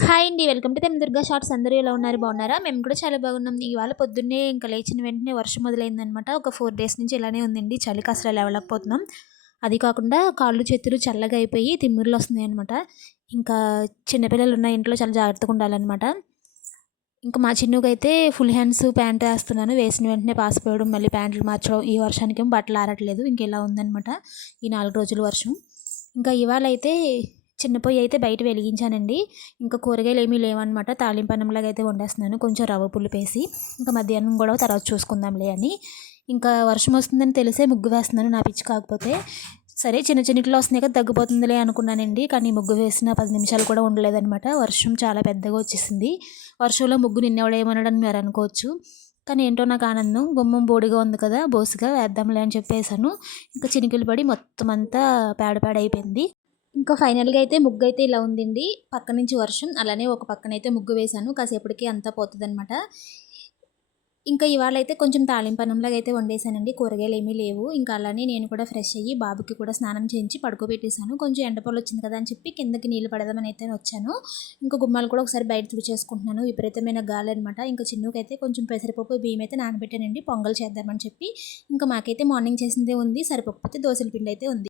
Hi అండి. Welcome to Durga shorts. అందరూ ఎలా ఉన్నారు? బాగున్నారా? మేము కూడా చాలా బాగున్నాం. ఇవాళ పొద్దున్నే ఇంకా లేచిన వెంటనే వర్షం మొదలైందనమాట. ఒక 4 డేస్ నుంచి ఇలానే ఉందండి. చలికి అసలు లేవలేకపోతున్నాం. అది కాకుండా కాళ్ళు చేతులు చల్లగా అయిపోయి తిమ్మిర్లొస్తున్నాయనమాట. ఇంకా చిన్న పిల్లలున్న ఇంట్లో చాలా జాగ్రత్తగా ఉండాలనమాట. ఇంకా మా చిన్నుకైతే ఫుల్ హ్యాండ్స్ ప్యాంట్ ఏస్తున్నాను. వేసిన వెంటనే పాసిపోవడం, మళ్ళీ ప్యాంట్లు మార్చడం. ఈ వర్షానికేమో బట్టలు ఆరట్లేదు. ఇంకిలా ఉందనమాట ఈ 4 రోజులు వర్షం. ఇంకా ఇవాళైతే చిన్న పొయ్యి అయితే బయట వెలిగించానండి. ఇంకా కూరగాయలు ఏమీ లేవనమాట. తాలింపన్నంలాగా అయితే వండేస్తున్నాను. కొంచెం రవ్వ పులుపేసి. ఇంకా మధ్యాహ్నం గొడవ తర్వాత చూసుకుందాంలే అని. ఇంకా వర్షం వస్తుందని తెలిసే ముగ్గు వేస్తున్నాను, నా పిచ్చి కాకపోతే. సరే చిన్న చిన్నిట్లో వస్తున్నాయి కదా, తగ్గిపోతుందిలే అనుకున్నానండి. కానీ ముగ్గు వేసిన 10 నిమిషాలు కూడా ఉండలేదనమాట. వర్షం చాలా పెద్దగా వచ్చేసింది. వర్షంలో ముగ్గు నిన్నెవడేమన్నాడని మీరు అనుకోవచ్చు. కానీ ఏంటో నాకు ఆనందం. గుమ్మం బోడిగా ఉంది కదా, బోసుగా వేద్దాంలే అని చెప్పేసాను. ఇంకా చినుకులు పడి మొత్తం అంతా పేడ పేడ అయిపోయింది. ఇంకా ఫైనల్‌గా అయితే ముగ్గయితే ఇలా ఉందండి. పక్క నుంచి వర్షం, అలానే ఒక పక్కనైతే ముగ్గు వేశాను. కాసేపటికి అంతా పోతదనమాట. ఇంకా ఇవాళైతే కొంచెం తాలింపన్నంలాగా అయితే వండేసానండి. కూరగాయలేమీ లేవు. ఇంకా అలానే నేను కూడా ఫ్రెష్ అయ్యి బాబుకి కూడా స్నానం చేయించి పడుకోబెట్టేసాను. కొంచెం ఎండ పొలొచ్చింది కదా అని చెప్పి కిందకి నీళ్లు పడదామని అయితే వచ్చాను. ఇంకా గుమ్మాలు కూడా ఒకసారి బయట తుడిచేసుకుంటున్నాను. విపరీతమైన గాలనమాట. ఇంకా చిన్నుకైతే కొంచెం పెసరపప్పు, బియ్యం అయితే నానబెట్టానండి పొంగల్ చేద్దామని చెప్పి. ఇంకా మాకైతే మార్నింగ్ చేసిందే ఉంది. సరిపోకపోతే దోసల పిండి అయితే ఉంది.